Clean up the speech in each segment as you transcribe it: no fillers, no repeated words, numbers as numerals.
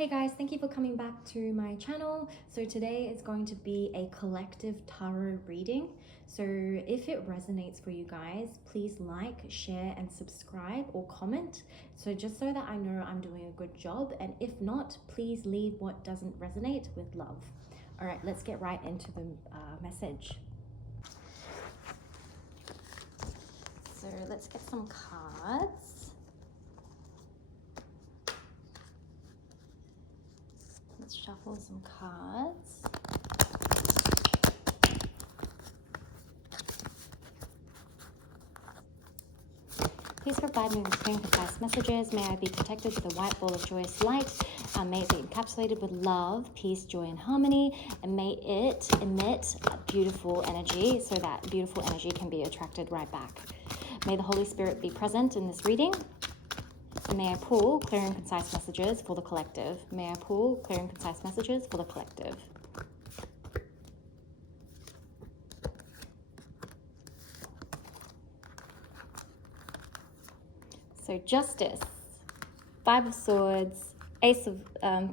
Hey guys, thank you for coming back to my channel. So today is going to be a collective tarot reading. So if it resonates for you guys, please like, share, and subscribe or comment. So just so that I know I'm doing a good job. And if not, please leave what doesn't resonate with love. All right, let's get right into the message. So let's get some cards. Let's shuffle some cards. Please provide me with clear and concise messages. May I be protected with a white ball of joyous light. May it be encapsulated with love, peace, joy, and harmony. And may it emit beautiful energy so that beautiful energy can be attracted right back. May the Holy Spirit be present in this reading. And may I pull clear and concise messages for the collective. May I pull clear and concise messages for the collective. So Justice, Five of Swords, Ace of,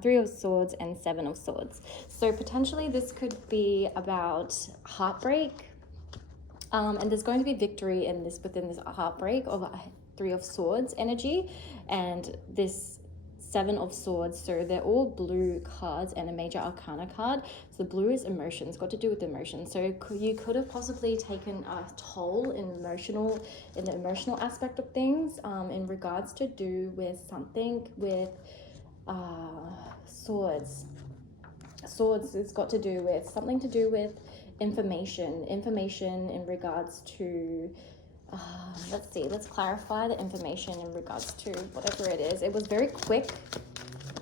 Three of Swords, and Seven of Swords. So potentially this could be about heartbreak. And there's going to be victory in this within this heartbreak of Three of Swords energy and this Seven of Swords. So they're all blue cards and a major arcana card. So the blue is emotions, got to do with emotions. So you could have possibly taken a toll in the emotional aspect of things in regards to do with something with swords. Swords has got to do with something to do with information in regards to let's see, let's clarify the information in regards to whatever it is. It was very quick.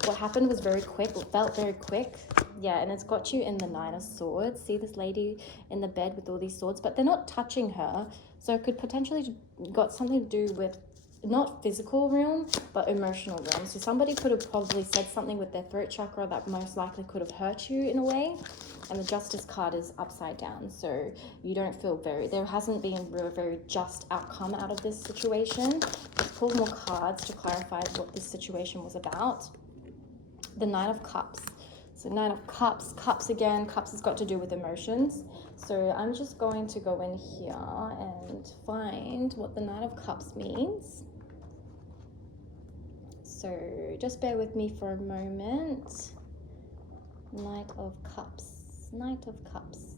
What happened was very quick. It felt very quick. Yeah, and it's got you in the Nine of Swords. See this lady in the bed with all these swords, but they're not touching her. So it could potentially got something to do with not physical realm, but emotional realm. So somebody could have probably said something with their throat chakra that most likely could have hurt you in a way. And the Justice card is upside down. So you don't feel there hasn't been a very just outcome out of this situation. Let's pull more cards to clarify what this situation was about. The Knight of Cups. So Knight of Cups, Cups again, Cups has got to do with emotions. So I'm just going to go in here and find what the Knight of Cups means. So just bear with me for a moment. Knight of Cups, Knight of Cups,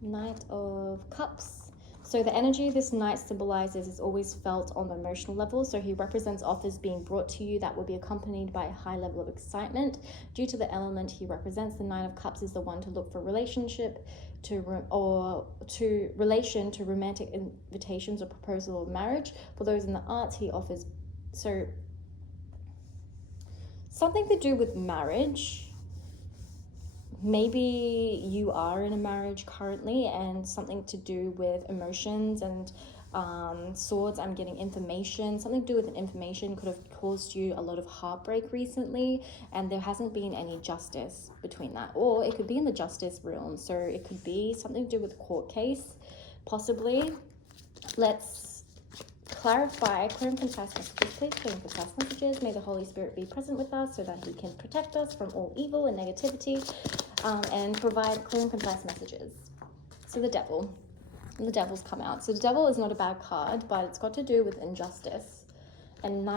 Knight of Cups. So the energy this knight symbolizes is always felt on the emotional level. So he represents offers being brought to you that will be accompanied by a high level of excitement. Due to the element he represents, the Knight of Cups is the one to look for relationship, to romantic invitations or proposal of marriage. For those in the arts, he offers something to do with marriage. Maybe you are in a marriage currently, and something to do with emotions and swords. I'm getting information. Something to do with information could have caused you a lot of heartbreak recently, and there hasn't been any justice between that. Or it could be in the justice realm. So it could be something to do with a court case, possibly. Let's clarify, clear and concise messages, please. Clear and concise messages. May the Holy Spirit be present with us so that he can protect us from all evil and negativity, and provide clear and concise messages. So the Devil. And the Devil's come out. So the Devil is not a bad card, but it's got to do with injustice. And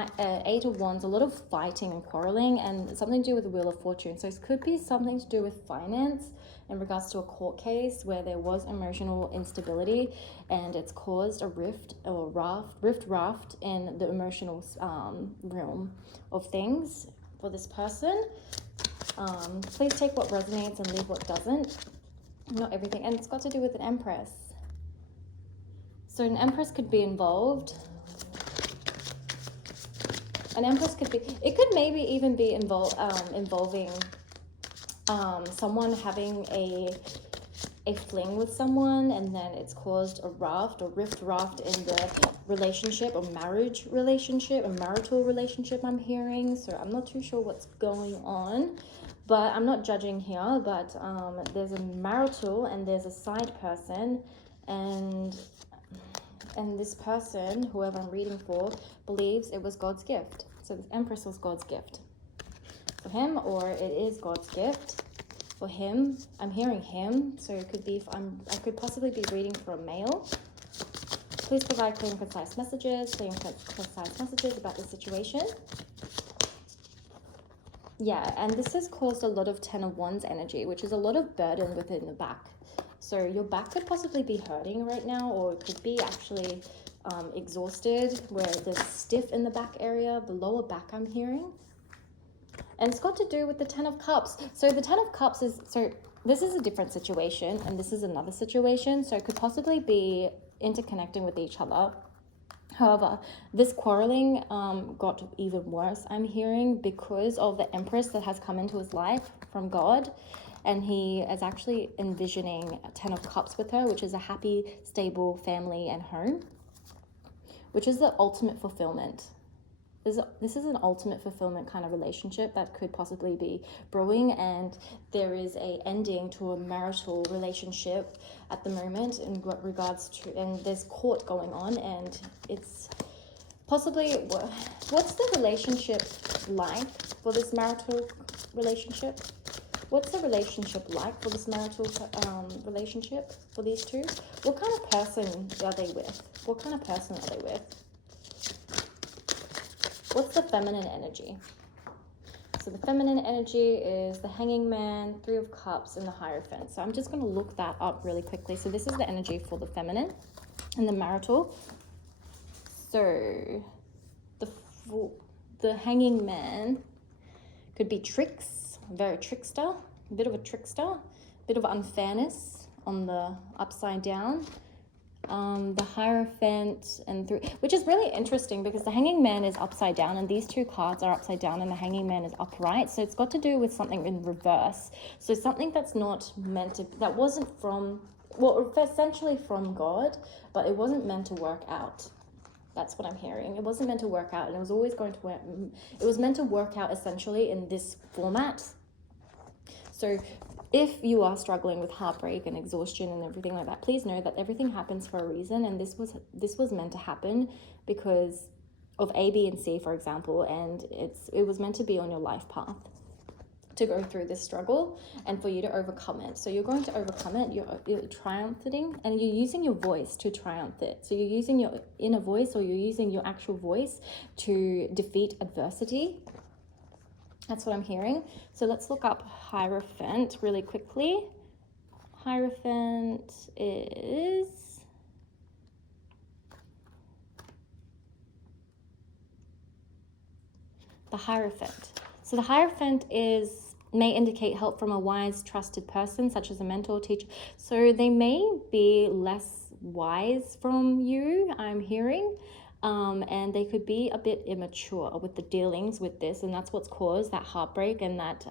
Eight of Wands, a lot of fighting and quarreling, and something to do with the Wheel of Fortune. So it could be something to do with finance in regards to a court case where there was emotional instability, and it's caused a rift in the emotional realm of things for this person. Please take what resonates and leave what doesn't. Not everything. And it's got to do with an Empress. So an Empress could be involved. An Empress could be, it could maybe even be involving someone having a fling with someone, and then it's caused a rift in the relationship or marriage relationship, a marital relationship I'm hearing. So I'm not too sure what's going on, but I'm not judging here. But there's a marital and there's a side person, and this person, whoever I'm reading for, believes it was God's gift. So this Empress was God's gift. for him, or it is God's gift for him. I'm hearing him, so it could be, I could possibly be reading for a male. Please provide clear and concise messages, about the situation. Yeah, and this has caused a lot of Ten of Wands energy, which is a lot of burden within the back. So your back could possibly be hurting right now, or it could be actually exhausted, where there's stiff in the back area, the lower back I'm hearing. And it's got to do with the Ten of Cups. So the Ten of Cups is, so this is a different situation, and this is another situation. So it could possibly be interconnecting with each other. However, this quarreling got even worse, I'm hearing, because of the Empress that has come into his life from God. And he is actually envisioning a Ten of Cups with her, which is a happy, stable family and home, which is the ultimate fulfillment. This is an ultimate fulfillment kind of relationship that could possibly be brewing, and there is a ending to a marital relationship at the moment in regards to, and there's court going on, and it's possibly, what's the relationship like for this marital relationship? What's the relationship like for this marital relationship for these two? What kind of person are they with? What kind of person are they with? What's the feminine energy? So the feminine energy is the Hanging Man, Three of Cups, and the Hierophant. So I'm just going to look that up really quickly. So this is the energy for the feminine and the marital. So the Hanging Man could be tricks, very trickster, a bit of a trickster, a bit of unfairness on the upside down. The Hierophant and which is really interesting, because the Hanging Man is upside down and these two cards are upside down and the Hanging Man is upright. So it's got to do with something in reverse. So something that's not meant to, that wasn't from, well, essentially from God, but it wasn't meant to work out. That's what I'm hearing. It wasn't meant to work out, and it was always going to work. It was meant to work out essentially in this format. So if you are struggling with heartbreak and exhaustion and everything like that, please know that everything happens for a reason, and this was meant to happen because of A, B, and C, for example, and it was meant to be on your life path to go through this struggle and for you to overcome it. So you're going to overcome it, you're triumphing, and you're using your voice to triumph it. So you're using your inner voice, or you're using your actual voice to defeat adversity. That's what I'm hearing. So let's look up Hierophant really quickly. Hierophant is the Hierophant. So the Hierophant may indicate help from a wise, trusted person, such as a mentor, teacher. So they may be less wise from you, I'm hearing. And they could be a bit immature with the dealings with this, and that's what's caused that heartbreak and that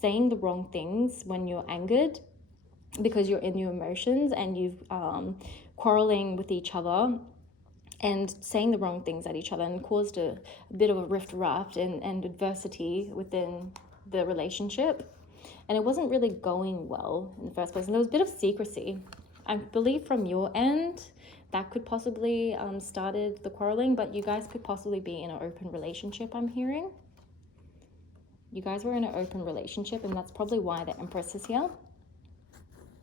saying the wrong things when you're angered, because you're in your emotions and you've quarreling with each other and saying the wrong things at each other, and caused a bit of a rift and adversity within the relationship. And it wasn't really going well in the first place, and there was a bit of secrecy, I believe, from your end. That could possibly started the quarreling, but you guys could possibly be in an open relationship, I'm hearing. You guys were in an open relationship, and that's probably why the Empress is here,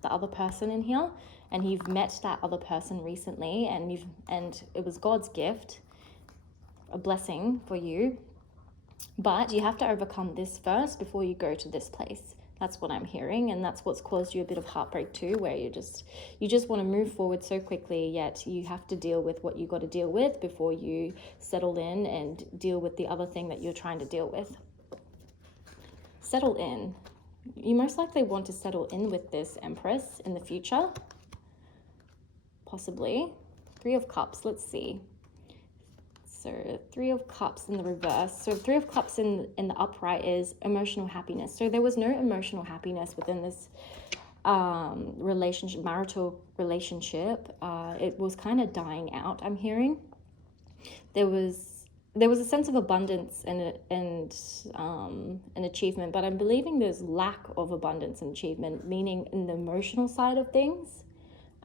the other person in here, and you've met that other person recently, and it was God's gift, a blessing for you. But you have to overcome this first before you go to this place. That's what I'm hearing, and that's what's caused you a bit of heartbreak too, where you just want to move forward so quickly, yet you have to deal with what you got to deal with before you settle in and deal with the other thing that you're trying to deal with. Settle in. You most likely want to settle in with this Empress in the future, possibly. Three of Cups, let's see. So Three of Cups in the reverse. So Three of Cups in the upright is emotional happiness. So there was no emotional happiness within this marital relationship. It was kind of dying out, I'm hearing. There was a sense of abundance and achievement, but I'm believing there's lack of abundance and achievement, meaning in the emotional side of things.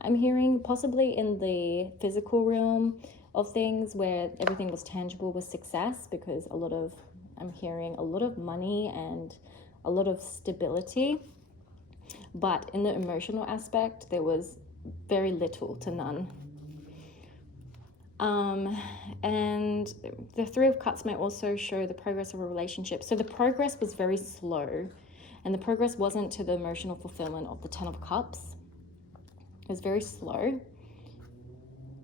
I'm hearing possibly in the physical realm of things where everything was tangible, was success, because a lot of I'm hearing a lot of money and a lot of stability. But in the emotional aspect, there was very little to none. And the Three of Cups may also show the progress of a relationship. So the progress was very slow, and the progress wasn't to the emotional fulfillment of the Ten of Cups. It was very slow,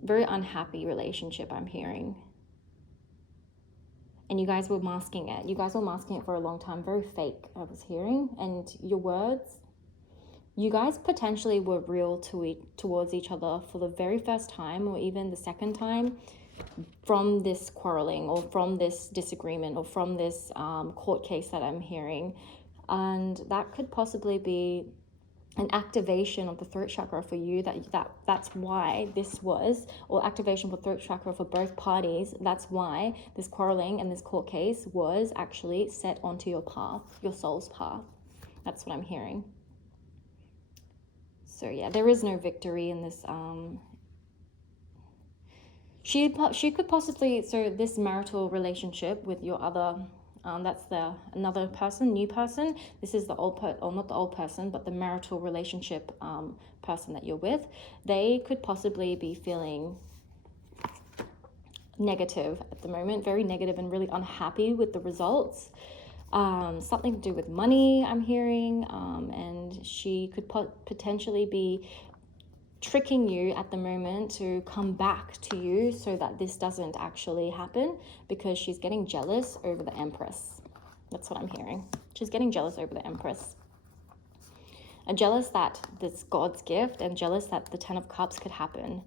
very unhappy relationship, I'm hearing. And you guys were masking it. You guys were masking it for a long time. Very fake, I was hearing. And your words, you guys potentially were real towards each other for the very first time, or even the second time, from this quarreling or from this disagreement or from this court case that I'm hearing. And that could possibly be an activation of the throat chakra for you, that's why this was, or activation for throat chakra for both parties. That's why this quarreling and this court case was actually set onto your path, your soul's path. That's what I'm hearing. So yeah, there is no victory in this. She could possibly, so this marital relationship with your other, that's another person, new person. This is the old or not the old person, but the marital relationship person that you're with. They could possibly be feeling negative at the moment, very negative and really unhappy with the results. Something to do with money, I'm hearing, and she could potentially be tricking you at the moment to come back to you so that this doesn't actually happen, because she's getting jealous over the Empress. That's what I'm hearing. She's getting jealous over the Empress. And jealous that this God's gift, and jealous that the Ten of Cups could happen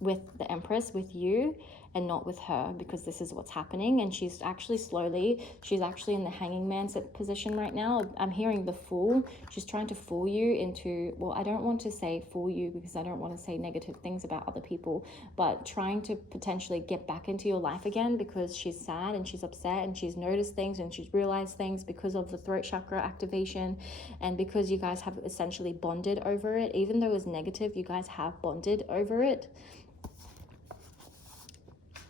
with the Empress, with you, and not with her, because this is what's happening. And she's actually in the Hanging Man position right now. I'm hearing the Fool. She's trying to fool you into, well, I don't want to say fool you because I don't want to say negative things about other people, but trying to potentially get back into your life again, because she's sad and she's upset and she's noticed things and she's realized things because of the throat chakra activation, and because you guys have essentially bonded over it. Even though it was negative, you guys have bonded over it.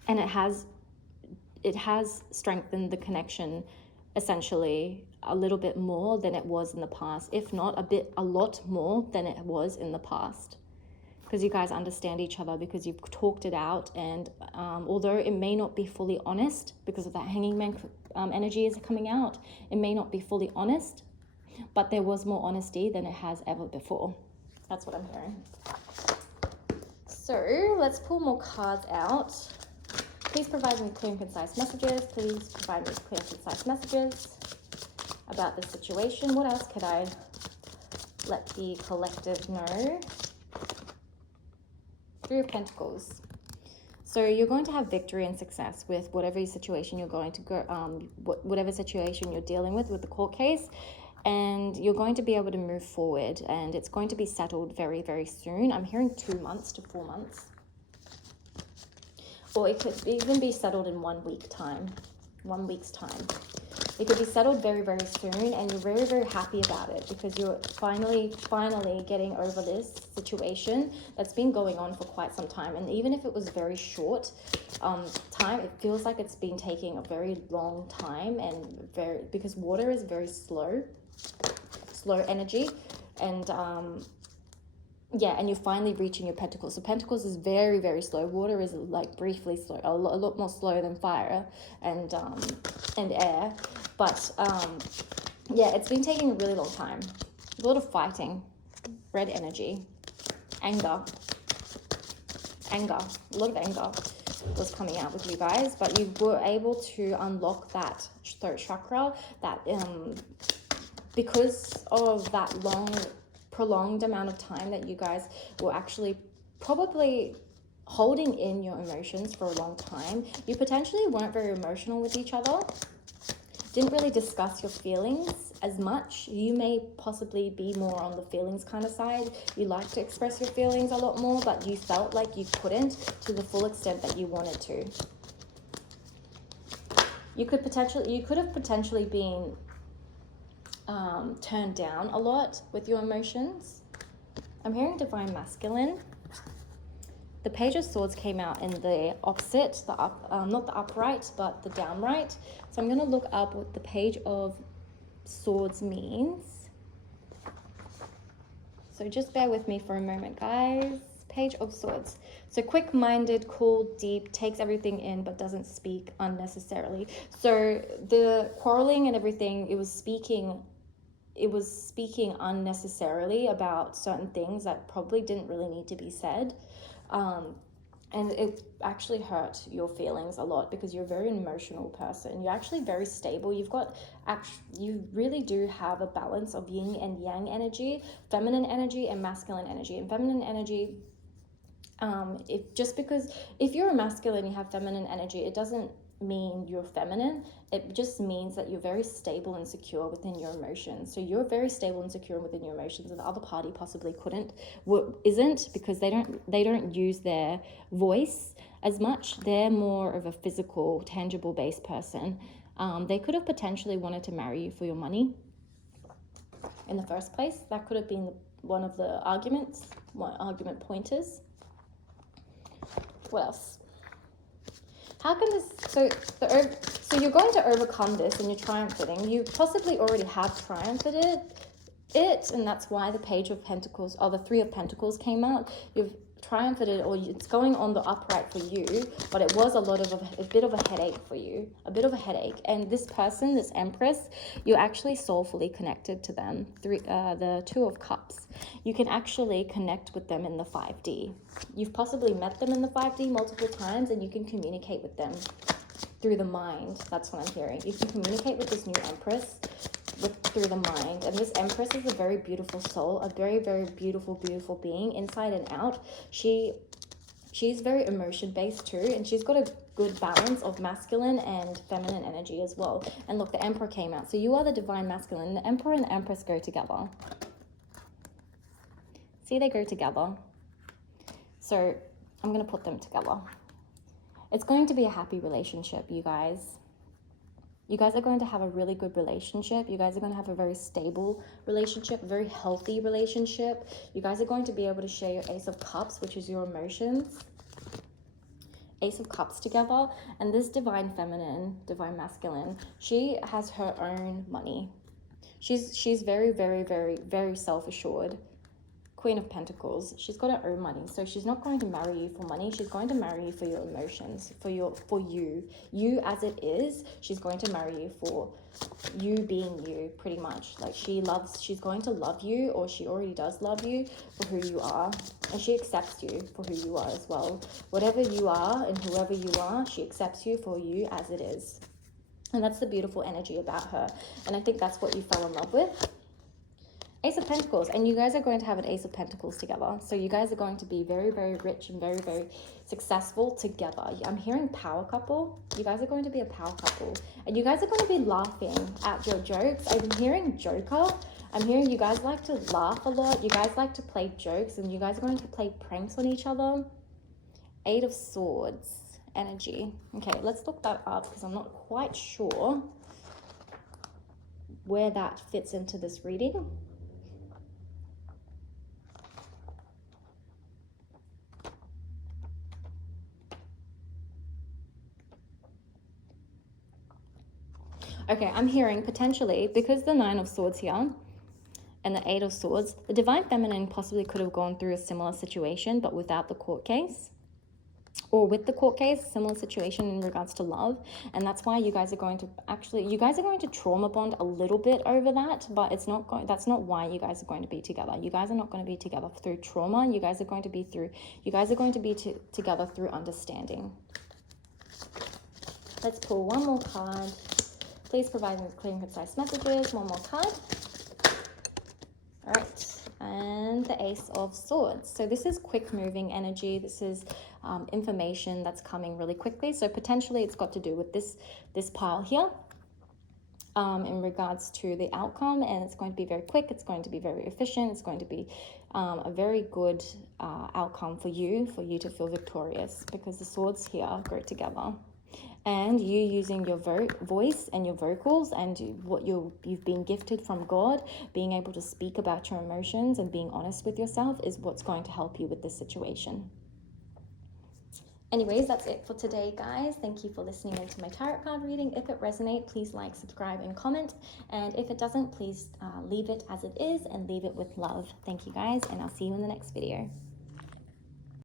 And it has strengthened the connection essentially a little bit more than it was in the past, if not a lot more than it was in the past, because you guys understand each other, because you've talked it out. And although it may not be fully honest, because of that Hanging Man energy is coming out, it may not be fully honest, but there was more honesty than it has ever before. That's what I'm hearing. So let's pull more cards out. Please provide me clear and concise messages. Please provide me clear and concise messages about the situation. What else could I let the collective know? Three of Pentacles. So you're going to have victory and success with whatever situation you're going to go, whatever situation you're dealing with the court case. And you're going to be able to move forward, and it's going to be settled very, very soon. I'm hearing 2 months to 4 months. Or it could even be settled in 1 week's time. It could be settled very, very soon, and you're very, very happy about it, because you're finally getting over this situation that's been going on for quite some time. And even if it was very short time, it feels like it's been taking a very long time, and because water is very slow energy, and yeah, and you're finally reaching your Pentacles. So Pentacles is very, very slow. Water is like briefly slow, a lot more slow than fire and air. But yeah, it's been taking a really long time. A lot of fighting, red energy, anger, a lot of anger was coming out with you guys. But you were able to unlock that throat chakra, that because of that prolonged amount of time that you guys were actually probably holding in your emotions for a long time. You potentially weren't very emotional with each other, didn't really discuss your feelings as much. You may possibly be more on the feelings kind of side. You like to express your feelings a lot more, but you felt like you couldn't to the full extent that you wanted to. You could have potentially been turned down a lot with your emotions. I'm hearing divine masculine. The Page of Swords came out in the opposite, the up, not the upright, but the downright. So I'm going to look up what the Page of Swords means. So just bear with me for a moment, guys. Page of Swords. So quick-minded, cool, deep, takes everything in but doesn't speak unnecessarily. So the quarreling and everything, it was speaking unnecessarily about certain things that probably didn't really need to be said. And it actually hurt your feelings a lot because you're a very emotional person. You're actually very stable. You really do have a balance of yin and yang energy, feminine energy and masculine energy. And feminine energy, if you're a masculine, you have feminine energy, it doesn't mean you're feminine. It just means that you're very stable and secure within your emotions. So you're very stable and secure within your emotions, and the other party possibly isn't, because they don't use their voice as much. They're more of a physical, tangible based person. They could have potentially wanted to marry you for your money in the first place. That could have been one of the argument pointers. What else? How can this, so you're going to overcome this and you're triumphing. You possibly already have triumphed it, and that's why the Page of Pentacles, or the Three of Pentacles came out. You've triumphed it, or it's going on the upright for you, but it was a bit of a headache for you, And this person, this Empress, you're actually soulfully connected to them. The Two of Cups. You can actually connect with them in the 5D. You've possibly met them in the 5D multiple times, and you can communicate with them through the mind. That's what I'm hearing. You can communicate with this new Empress through the mind. And this Empress is a very beautiful soul, a very, very beautiful, beautiful being, inside and out. She's very emotion-based too, and she's got a good balance of masculine and feminine energy as well. And look, the Emperor came out. So you are the divine masculine. The Emperor and the Empress go together. See, they go together. So I'm going to put them together. It's going to be a happy relationship, you guys. You guys are going to have a really good relationship. You guys are going to have a very stable relationship, a very healthy relationship. You guys are going to be able to share your Ace of Cups, which is your emotions. Ace of Cups together. And this divine feminine, divine masculine, she has her own money. She's very, very, very, very self-assured. Queen of Pentacles. She's got her own money, so she's not going to marry you for money. She's going to marry you for your emotions, for you as it is. She's going to marry you for you being you, pretty much. Like she's going to love you, or she already does love you for who you are, and she accepts you for who you are as well. Whatever you are and whoever you are, she accepts you for you as it is. And that's the beautiful energy about her, and I think that's what you fell in love with. Ace of Pentacles, and you guys are going to have an Ace of Pentacles together. So you guys are going to be very, very rich and very, very successful together. I'm hearing power couple. You guys are going to be a power couple, and you guys are going to be laughing at your jokes. I'm hearing Joker. I'm hearing you guys like to laugh a lot. You guys like to play jokes, and you guys are going to play pranks on each other. Eight of Swords energy. Okay, let's look that up because I'm not quite sure where that fits into this reading. Okay, I'm hearing potentially, because the Nine of Swords here and the Eight of Swords, the Divine Feminine possibly could have gone through a similar situation, but without the court case. Or with the court case, similar situation in regards to love. And that's why you guys are going to trauma bond a little bit over that, but that's not why you guys are going to be together. You guys are not going to be together through trauma. You guys are going to be together through understanding. Let's pull one more card. Please provide me with clear and concise messages. One more card. All right. And the Ace of Swords. So this is quick moving energy. This is information that's coming really quickly. So potentially it's got to do with this pile here in regards to the outcome. And it's going to be very quick. It's going to be very efficient. It's going to be a very good outcome for you to feel victorious, because the swords here go together. And you using your voice and your vocals and what you've been gifted from God, being able to speak about your emotions and being honest with yourself is what's going to help you with this situation. Anyways, that's it for today, guys. Thank you for listening into my tarot card reading. If it resonates, please like, subscribe, and comment. And if it doesn't, please leave it as it is and leave it with love. Thank you, guys, and I'll see you in the next video.